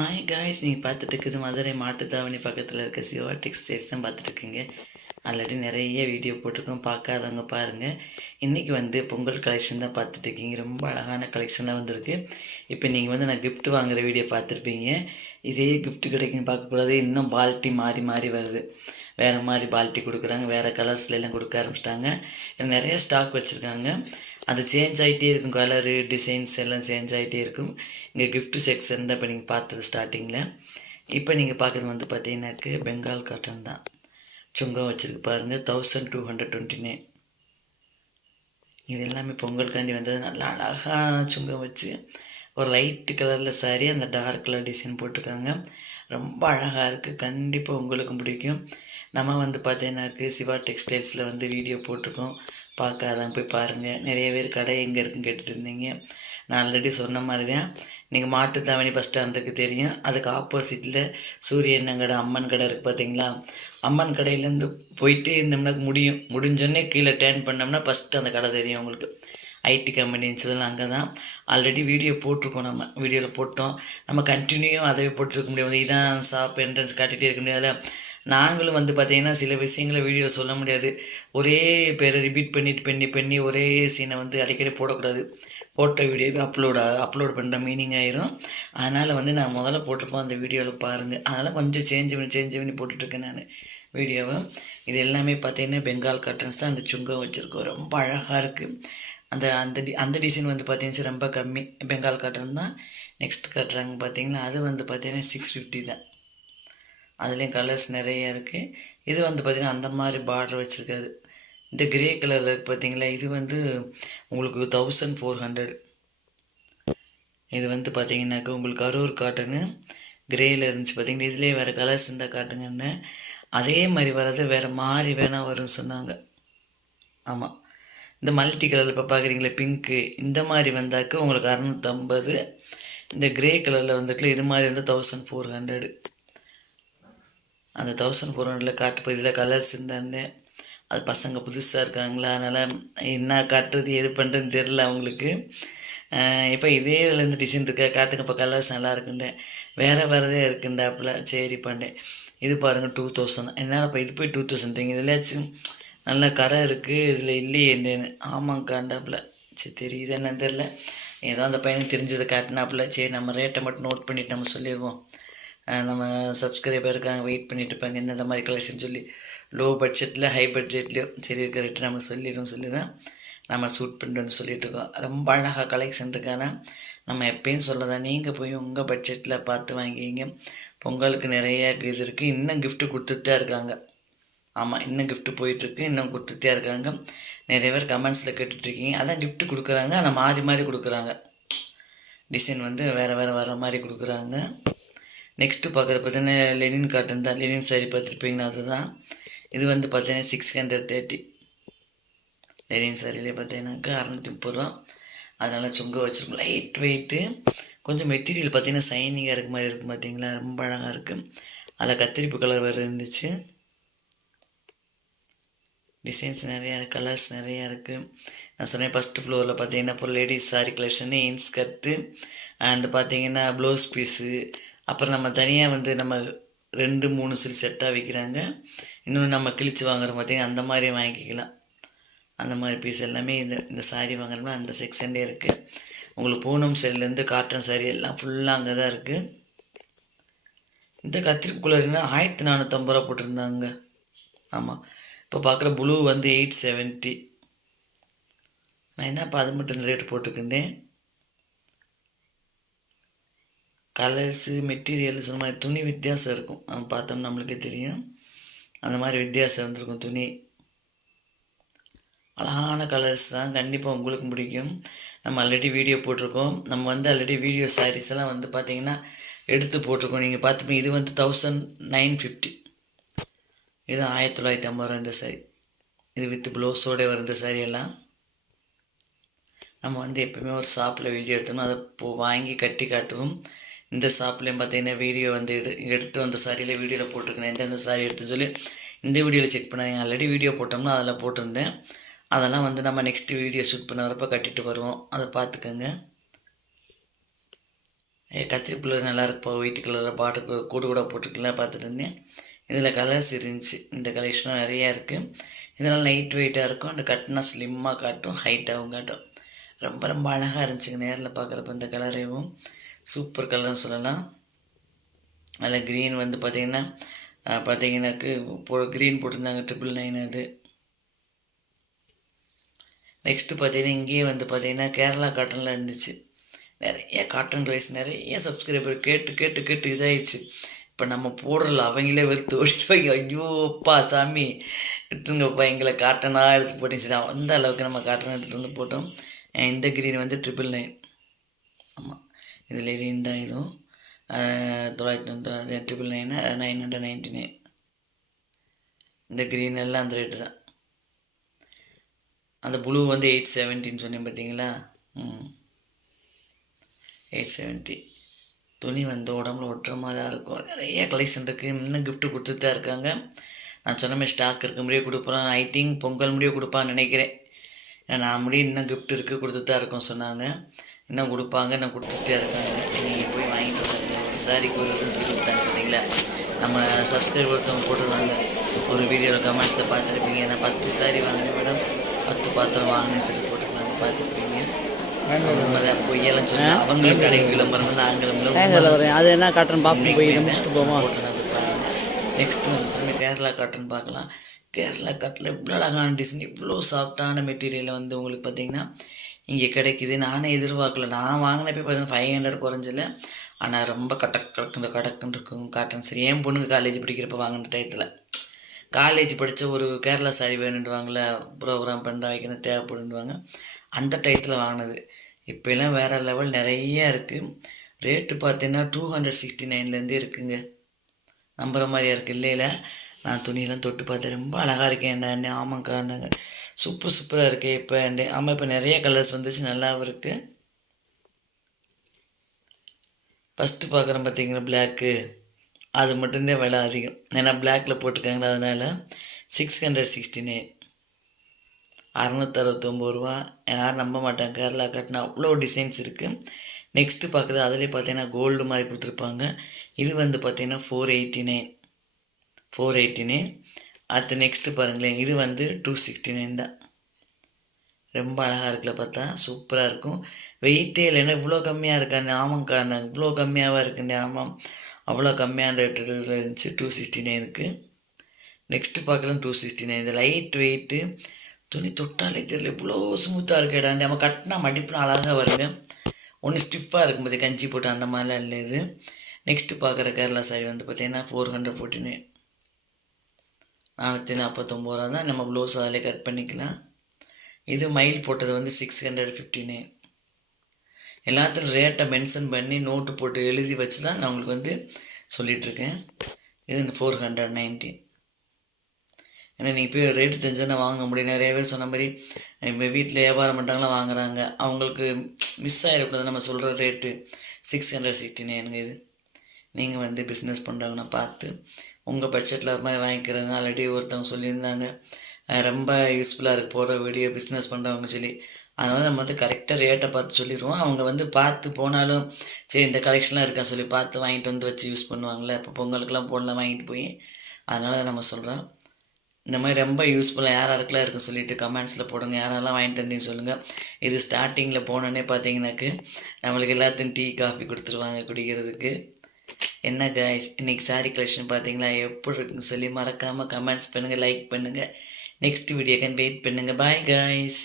ஆய் காய்ஸ் நீங்கள் பார்த்துட்டு இருக்குது மதுரை மாட்டுத்தாவணி பக்கத்தில் இருக்க சிவா டெக்ஸ்டைல்ஸ் தான் பார்த்துட்ருக்கீங்க ஆல்ரெடி நிறைய வீடியோ போட்டிருக்கோம். பார்க்காதவங்க பாருங்கள் இன்றைக்கி வந்து பொங்கல் கலெக்ஷன் தான் பார்த்துட்ருக்கீங்க ரொம்ப அழகான கலெக்ஷனாக வந்திருக்கு. இப்போ நீங்கள் வந்து நான் கிஃப்ட் வாங்குகிற வீடியோ பார்த்துருப்பீங்க. இதே கிஃப்ட் கிடைக்குன்னு பார்க்கக்கூடாது. இன்னும் பால்ட்டி மாறி மாறி வருது. வேறு மாதிரி பால்ட்டி கொடுக்குறாங்க. வேறு கலர்ஸ்ல எல்லாம் கொடுக்க ஆரம்பிச்சிட்டாங்க. நிறைய ஸ்டாக் வச்சுருக்காங்க. அது சேஞ்ச் ஆகிட்டே இருக்கும். கலரு டிசைன்ஸ் எல்லாம் சேஞ்ச் ஆகிட்டே இருக்கும். இங்கே கிஃப்ட் செக்ஷன் தான் இப்போ நீங்கள் பார்த்தது ஸ்டார்டிங்கில் இப்போ நீங்கள் பார்க்குறது வந்து பார்த்தீங்கன்னாக்கு பெங்கால் காட்டன் தான். சுங்கம் வச்சுருக்கு பாருங்கள் thousand two hundred twenty nine இது எல்லாமே பொங்கலுக்காண்டி வந்தது. நல்லா அழகாக சுங்கம் வச்சு ஒரு லைட்டு கலரில் சாரி அந்த டார்க் கலர் டிசைன் போட்டிருக்காங்க. ரொம்ப அழகாக இருக்குது கண்டிப்பாக உங்களுக்கும் பிடிக்கும். நம்ம வந்து பார்த்தீங்கன்னாக்கு சிவா டெக்ஸ்டைல்ஸில் வந்து வீடியோ போட்டிருக்கோம். பார்க்காதான் போய் பாருங்கள் நிறைய பேர் கடை எங்கே இருக்குன்னு கேட்டுட்டு இருந்தீங்க நான் ஆல்ரெடி சொன்ன மாதிரி தான் நீங்கள் மாட்டுத்தாவணி பஸ் ஸ்டாண்டுக்கு தெரியும். அதுக்கு ஆப்போசிட்டில் சூரியன் கடை அம்மன் கடை இருக்குது பார்த்தீங்களா? அம்மன் கடையிலேருந்து போயிட்டு இருந்தோம்னா முடியும். முடிஞ்சோடனே கீழே டேர்ன் பண்ணோம்னா ஃபஸ்ட்டு அந்த கடை தெரியும் உங்களுக்கு. ஐடி கம்பெனின்னு சொல்லலாம். அங்கே தான் ஆல்ரெடி வீடியோ போட்டிருக்கோம் நம்ம. வீடியோவில் போட்டோம். நம்ம கண்டினியூ அதவே போட்டுருக்க முடியாது. இதான் ஷாப் என்ட்ரன்ஸ் காட்டிகிட்டே இருக்க முடியாதுல்ல. நாங்களும் வந்து பார்த்திங்கன்னா சில விஷயங்களை வீடியோ சொல்ல முடியாது. ஒரே பேரை ரிப்பீட் பண்ணிட்டு பண்ணி பண்ணி ஒரே சீனை வந்து அடிக்கடி போடக்கூடாது. போட்ட வீடியோவை அப்லோட் அப்லோட் பண்ணுற மீனிங் ஆயிரும். அதனால் வந்து நான் முதல்ல போட்டிருப்போம் அந்த வீடியோவில் பாருங்கள் அதனால் கொஞ்சம் சேஞ்ச் பண்ணி சேஞ்ச் பண்ணி போட்டுட்ருக்கேன் நான் வீடியோவை இது எல்லாமே பார்த்தீங்கன்னா பெங்கால் கட்டன்ஸ் தான் அந்த சுங்கம் வச்சுருக்கோம். ரொம்ப அழகாக இருக்குது அந்த அந்த டி அந்த டிசைன் வந்து பார்த்தீங்கன்னா ரொம்ப கம்மி. பெங்கால் காட்டன் தான் நெக்ஸ்ட் கட்டுறாங்க பார்த்தீங்கன்னா அது வந்து பார்த்தீங்கன்னா சிக்ஸ் ஃபிஃப்டி தான். அதுலேயும் கலர்ஸ் நிறைய இருக்குது இது வந்து பார்த்திங்கன்னா அந்த மாதிரி பார்டர் வச்சுருக்காது. இந்த கிரே கலரில் இருக்குது பார்த்தீங்களா இது வந்து உங்களுக்கு தௌசண்ட் ஃபோர் ஹண்ட்ரட் இது வந்து பார்த்தீங்கன்னாக்கா உங்களுக்கு அரூர் காட்டனு கிரேயில் இருந்துச்சு பார்த்தீங்கன்னா இதுலேயே வேறு கலர்ஸ் இருந்தால் காட்டுங்கன்னு. அதே மாதிரி வர்றது வேறு மாதிரி வேணால் வரும்னு சொன்னாங்க. ஆமாம் இந்த மல்டி கலரில் இப்போ பார்க்குறீங்களே பிங்க்கு இந்த மாதிரி வந்தாக்க உங்களுக்கு அறநூற்றம்பது இந்த கிரே கலரில் வந்துட்டு இது மாதிரி வந்து தௌசண்ட் ஃபோர் ஹண்ட்ரடு அந்த தௌசண்ட் ஃபோர் ஹண்ட்ரடில் காட்டு பகுதியில் கலர்ஸ் இருந்தேன் அது பசங்க புதுசாக இருக்காங்களா? அதனால் என்ன காட்டுறது எது பண்ணுறதுன்னு தெரில அவங்களுக்கு. இப்போ இதே இதில் இருந்து டிசைன் இருக்கா? காட்டுங்க இப்போ கலர்ஸ் நல்லா இருக்குண்டே வேறு வேறதே இருக்குண்டாப்புல சரி பண்ணேன் இது பாருங்கள் டூ தௌசண்ட் என்னால் இப்போ இது போய் டூ தௌசண்ட்ங்க இதுலையாச்சும் நல்ல கரை இருக்குது இதில் இல்லையே என்னன்னு. ஆமாங்காண்டாப்புல சரி தெரியுது என்னன்னு தெரில ஏதோ அந்த பையனுக்கு தெரிஞ்சதை காட்டினாப்புல. சரி நம்ம ரேட்டை மட்டும் நோட் பண்ணிவிட்டு நம்ம சொல்லிடுவோம். நம்ம சப்ஸ்கிரைபர் இருக்காங்க வெயிட் பண்ணிட்டு இருப்பாங்க. எந்தெந்த மாதிரி கலெக்ஷன் சொல்லி லோ பட்ஜெட்டில் ஹை பட்ஜெட்லேயோ சரி இருக்கிற ரேட்டு நம்ம சொல்லிடும் சொல்லி தான் நம்ம ஷூட் பண்ணிட்டு வந்து சொல்லிட்டு இருக்கோம். ரொம்ப அழகாக கலெக்ஷன் இருக்கானா. நம்ம எப்பயும் சொல்லதான் நீங்கள் போய் உங்கள் பட்ஜெட்டில் பார்த்து வாங்கிங்க பொங்கலுக்கு நிறைய இது இருக்குது இன்னும் கிஃப்ட்டு கொடுத்துட்டு தான் இருக்காங்க. ஆமாம் இன்னும் கிஃப்ட்டு போயிட்டுருக்கு இன்னும் கொடுத்துட்டே இருக்காங்க. நிறைய பேர் கமெண்ட்ஸில் கேட்டுட்ருக்கீங்க அதான் கிஃப்ட்டு கொடுக்குறாங்க. ஆனால் மாறி மாறி கொடுக்குறாங்க. டிசைன் வந்து வேறு வேறு வர மாதிரி கொடுக்குறாங்க. நெக்ஸ்ட்டு பார்க்குறது பார்த்தீங்கன்னா லெனின் காட்டன் தான். லெனின் சாரி பார்த்துருப்பீங்கன்னா அதுதான். இது வந்து பார்த்தீங்கன்னா சிக்ஸ் ஹண்ட்ரட் தேர்ட்டி லெனின் சாரிலே பார்த்தீங்கன்னாக்கா அறநூற்றி முப்பது ரூபா. அதனால் சுங்க வச்சுருக்கோம். லைட் வெயிட்டு கொஞ்சம் மெட்டீரியல் பார்த்தீங்கன்னா சைனிங்காக இருக்க மாதிரி இருக்கும் பார்த்தீங்களா? ரொம்ப அழகாக இருக்குது அதில் கத்திரிப்பு கலர் வேறு இருந்துச்சு. டிசைன்ஸ் நிறையா கலர்ஸ் நிறையா இருக்குது நான் சொன்னேன் ஃபஸ்ட்டு ஃப்ளோரில் பார்த்தீங்கன்னா இப்போ ladies sari collection inskirt and பார்த்தீங்கன்னா ப்ளவுஸ் பீஸு அப்புறம் நம்ம தனியாக வந்து நம்ம ரெண்டு மூணு சில் செட்டாக விற்கிறாங்க இன்னொன்று நம்ம கிழிச்சு வாங்குறோம் பார்த்தீங்கன்னா அந்த மாதிரி வாங்கிக்கலாம். அந்த மாதிரி பீஸ் எல்லாமே இந்த இந்த சாரீ வாங்குறோம்னா அந்த செக்ஷன்லேயே இருக்குது உங்களுக்கு பூனம் சரிலேருந்து காட்டன் சாரீ எல்லாம் ஃபுல்லாக அங்கே தான் இருக்குது இந்த கத்திரிப்புக்குள்ளே ஆயிரத்தி நானூற்றம்பது ரூபா போட்டிருந்தாங்க. ஆமாம் இப்போ பார்க்குற ப்ளூ வந்து எயிட் செவன்ட்டி நான் என்னப்பா அது மட்டும் இந்த ரேட்டு போட்டுக்கிட்டேன்? கலர்ஸு மெட்டீரியல் சொன்ன மாதிரி துணி வித்தியாசம் இருக்கும். நம்ம பார்த்தோம் நம்மளுக்கே தெரியும். அந்த மாதிரி வித்தியாசம் இருந்திருக்கும் துணி. அழகான கலர்ஸ் தான் கண்டிப்பாக உங்களுக்கும் பிடிக்கும். நம்ம ஆல்ரெடி வீடியோ போட்டிருக்கோம். நம்ம வந்து ஆல்ரெடி வீடியோ சாரீஸ் எல்லாம் வந்து பார்த்தீங்கன்னா எடுத்து போட்டிருக்கோம். நீங்கள் பார்த்துப்பீங்க இது வந்து தௌசண்ட் நைன் ஃபிஃப்டி இது ஆயிரத்தி தொள்ளாயிரத்தி ஐம்பது ரூபா இந்த சாரி இது வித் ப்ளவுஸோட வர சாரி எல்லாம். நம்ம வந்து எப்பவுமே ஒரு ஷாப்பில் வீடியோ எடுத்தோம்னா அதை போ வாங்கி கட்டி காட்டுவோம். இந்த ஷாப்லேயும் பார்த்தீங்கன்னா வீடியோ வந்து எடு எடுத்து வந்த சாரியில் வீடியோவில் போட்டிருக்கேன். எந்தெந்த சாரி எடுத்து சொல்லி இந்த வீடியோவில் செக் பண்ணாதீங்க. ஆல்ரெடி வீடியோ போட்டோம்னா அதில் போட்டிருந்தேன். அதெல்லாம் வந்து நம்ம நெக்ஸ்ட் வீடியோ ஷூட் பண்ண வரப்போ கட்டிட்டு வருவோம். அதை பார்த்துக்கோங்க. கத்திரி பிள்ளை நல்லா இருக்குப்பா. ஒயிட் கலரில் பாட்டு கூடு கூட போட்டுருக்கலாம் பார்த்துட்டு இருந்தேன். இதில் கலர்ஸ் இருந்துச்சு. இந்த கலெக்ஷனும் நிறையா இருக்குது இதனால் லைட் வெயிட்டாக இருக்கும். அந்த கட்டினா ஸ்லிம்மாக காட்டும். ஹைட்டாகவும் காட்டும். ரொம்ப ரொம்ப அழகாக இருந்துச்சுங்க நேரில் பார்க்குறப்ப இந்த கலரையும் சூப்பர் கலர்னு சொல்லலாம் அதில் க்ரீன் வந்து பார்த்திங்கன்னா பார்த்தீங்கன்னாக்கு போ க்ரீன் போட்டிருந்தாங்க ட்ரிபிள் நைன் அது. நெக்ஸ்ட்டு பார்த்தீங்கன்னா இங்கேயே வந்து பார்த்தீங்கன்னா கேரளா காட்டனில் இருந்துச்சு. நிறைய காட்டன் ரைஸ் நிறைய சப்ஸ்கிரைபர் கேட்டு கேட்டு கேட்டு இதாகிடுச்சு இப்போ நம்ம போடுறல அவங்களே வெறுத்து ஓடிப்பாங்க ஐயோப்பா சாமி. எடுத்துங்கப்பா எங்களை காட்டனாக எடுத்து போட்டீங்க. சரி அந்த அளவுக்கு நம்ம காட்டன் எடுத்துகிட்டு வந்து போட்டோம். இந்த க்ரீன் வந்து ட்ரிபிள் நைன் ஆமாம் இதில் க்ரீன் இதுவும் தொள்ளாயிரத்தி தொண்ணூற்றி triple nine nine hundred ninety nine இந்த க்ரீன் எல்லாம் அந்த ரேட்டு தான். அந்த ப்ளூ வந்து எயிட் செவன்ட்டின்னு சொன்னேன் பார்த்தீங்களா? ம். எயிட் செவன்ட்டி துணி வந்து உடம்புல ஒட்டுற மாதிரி தான் இருக்கும். நிறைய கலெக்ஷன் இருக்குது இன்னும் கிஃப்ட்டு கொடுத்துட்டு தான் இருக்காங்க. நான் சொன்ன மாதிரி ஸ்டாக் இருக்க முடியே கொடுப்போம் ஐ திங்க் பொங்கல் முடியும் கொடுப்பான்னு நினைக்கிறேன். ஏன்னா நான் முடியும் இன்னும் கிஃப்ட் இருக்குது கொடுத்துட்டு தான் இருக்கோம் சொன்னாங்க. இன்னும் கொடுப்பாங்க இன்னும் கொடுத்துட்டே இருக்காங்க நீங்கள் போய் வாங்கிட்டு வந்துருங்க ஒரு சாரிக்கு ஒரு சொல்லி கொடுத்தாங்க பார்த்தீங்களா நம்ம சப்ஸ்கிரைப் ஒருத்தவங்க போட்டிருந்தாங்க. ஒரு வீடியோவில் கமெண்ட்ஸில் பார்த்துருப்பீங்க. நான் பத்து சாரி வாங்கினேன் மேடம் பத்து பாத்திரம் வாங்கினேன்னு சொல்லி போட்டிருந்தாங்க பார்த்துருப்பீங்க? பொய்யெல்லாம் சொல்லி அவங்களுக்கு கடை விளம்பரம் வந்து ஆங்கிலம் அது என்ன காட்டுறேன். பார்ப்போம் போய் முடிச்சுட்டு போவோம். நெக்ஸ்ட் வந்து கேரளா காட்டன் பார்க்கலாம். கேரளா காட்டில் இவ்வளோ அழகான டிசைன் இவ்வளோ சாஃப்டான மெட்டீரியல் வந்து உங்களுக்கு பார்த்தீங்கன்னா இங்கே கிடைக்குது. நானே எதிர்பார்க்கல. நான் வாங்கினப்போ பார்த்தீங்கன்னா ஃபைவ் ஹண்ட்ரட் குறைஞ்சில. ஆனால் ரொம்ப கடக் கடக்குன்ற கடக்குன்னு இருக்கும். காட்டன் சரி என் பொண்ணுங்க காலேஜ் படிக்கிறப்ப வாங்கின டயத்தில் காலேஜ் படித்த ஒரு கேரளா சாரி வேணுன்ட்டுவாங்கள ப்ரோக்ராம் பண்ணுற வைக்கணும் தேவைப்படுவாங்க அந்த டயத்தில் வாங்கினது. இப்போலாம் வேறு லெவல் நிறைய இருக்குது ரேட்டு பார்த்தீங்கன்னா டூ ஹண்ட்ரட் சிக்ஸ்டி நைன்லேருந்தே இருக்குங்க. நம்புகிற மாதிரியா இருக்குது இல்லையில நான் துணியெல்லாம் தொட்டு பார்த்தேன். ரொம்ப அழகாக இருக்கேன். என்ன ஆமாங்க்காண்டாங்க சூப்பர் சூப்பராக இருக்குது இப்போ ஆமாம் இப்போ நிறைய கலர்ஸ் வந்துச்சு. நல்லாவும் இருக்குது ஃபஸ்ட்டு பார்க்குறோம் பார்த்தீங்கன்னா பிளாக்கு அது மட்டும்தான் விலை அதிகம். ஏன்னா பிளாக்கில் போட்டிருக்காங்களா அதனால் சிக்ஸ் ஹண்ட்ரட் சிக்ஸ்டி நைன் அறநூற்றறுபத்தொம்பது ரூபா. யாரும் நம்ப மாட்டாங்க. கேரளா கட்டினா அவ்வளோ டிசைன்ஸ் இருக்குது நெக்ஸ்ட்டு பார்க்குறது அதிலே பார்த்தீங்கன்னா கோல்டு மாதிரி கொடுத்துருப்பாங்க. இது வந்து பார்த்திங்கன்னா four eighty nine four eighty nine அடுத்து நெக்ஸ்ட்டு பாருங்களேன். இது வந்து டூ சிக்ஸ்டி நைன் தான். ரொம்ப அழகாக இருக்குல்ல பார்த்தா. சூப்பராக இருக்கும். வெயிட்டே இல்லைன்னா இவ்வளோ கம்மியாக இருக்காண்ணே ஆமாங்க்கா நான் இவ்வளோ கம்மியாகவா இருக்குண்ணே ஆமாம் அவ்வளோ கம்மியான ரேட்டில் இருந்துச்சு டூ சிக்ஸ்டி நைனுக்கு நெக்ஸ்ட்டு பார்க்குறது டூ சிக்ஸ்டி நைன் இந்த லைட் வெயிட்டு துணி தொட்டாலே தெரியல. இவ்வளோ ஸ்மூத்தாக இருக்கேடா. நம்ம கட்டினா மடிப்புனா அழகாக வருங்க. ஒன்று ஸ்டிஃபாக இருக்கும்போது கஞ்சி போட்டு அந்த மாதிரிலாம் இல்லை இது. நெக்ஸ்ட்டு பார்க்குற கேரளா சாரி வந்து பார்த்தீங்கன்னா ஃபோர் ஹண்ட்ரட் ஃபோர்ட்டி நைன் நானூற்றி நாற்பத்தொம்போது ரூபா தான். நம்ம ப்ளவுஸ் அதிலே கட் பண்ணிக்கலாம். இது மயில் போட்டது வந்து சிக்ஸ் ஹண்ட்ரட் ஃபிஃப்டி எல்லாத்துலையும் ரேட்டை மென்ஷன் பண்ணி நோட்டு போட்டு எழுதி வச்சு தான் நான் உங்களுக்கு வந்து சொல்லிகிட்ருக்கேன் இது ஃபோர் ஹண்ட்ரட் நைன்டீன் ஏன்னா நீங்கள் போய் ரேட்டு தெரிஞ்சால் வாங்க முடியும். நிறைய பேர் சொன்ன மாதிரி இப்போ வீட்டில் வியாபாரம் பண்ணுறாங்களாம் வாங்குறாங்க. அவங்களுக்கு மிஸ் ஆகிடக்கூடாது நம்ம சொல்கிற ரேட்டு சிக்ஸ் ஹண்ட்ரட் சிக்ஸ்டி நைனுங்க இது. நீங்கள் வந்து பிஸ்னஸ் பண்ணுறவங்கன்னா பார்த்து உங்கள் பட்ஜெட்டில் அது மாதிரி வாங்கிக்கிறாங்க ஆல்ரெடி ஒருத்தவங்க சொல்லியிருந்தாங்க. ரொம்ப யூஸ்ஃபுல்லாக இருக்குது போகிற வீடியோ பிஸ்னஸ் பண்ணுறவங்க சொல்லி. அதனால் நம்ம வந்து கரெக்டாக ரேட்டை பார்த்து சொல்லிடுவோம். அவங்க வந்து பார்த்து போனாலும் சரி இந்த கலெக்ஷன்லாம் இருக்கா சொல்லி பார்த்து வாங்கிட்டு வந்து வச்சு யூஸ் பண்ணுவாங்கள்ல இப்போ பொங்கலுக்கெல்லாம் போடலாம் வாங்கிட்டு போய். அதனால தான் நம்ம சொல்கிறோம் இந்த மாதிரி ரொம்ப யூஸ்ஃபுல்லாக யார் யாருக்கெல்லாம் இருக்குன்னு சொல்லிட்டு கமெண்ட்ஸில் போடுங்க. யாரெல்லாம் வாங்கிட்டு வந்தீங்கன்னு சொல்லுங்கள் இது ஸ்டார்டிங்கில் போனோன்னே பார்த்தீங்கன்னாக்கு நம்மளுக்கு எல்லாத்தையும் டீ காஃபி கொடுத்துருவாங்க குடிக்கிறதுக்கு. என்ன காய்ஸ் இன்னைக்கு சாரி கலெக்ஷன் பார்த்தீங்களா? எப்படி இருக்குன்னு சொல்லி மறக்காமல் கமெண்ட்ஸ் பண்ணுங்கள் லைக் பண்ணுங்கள் நெக்ஸ்ட் வீடியோக்கு வெயிட் பண்ணுங்கள் பாய் காய்ஸ்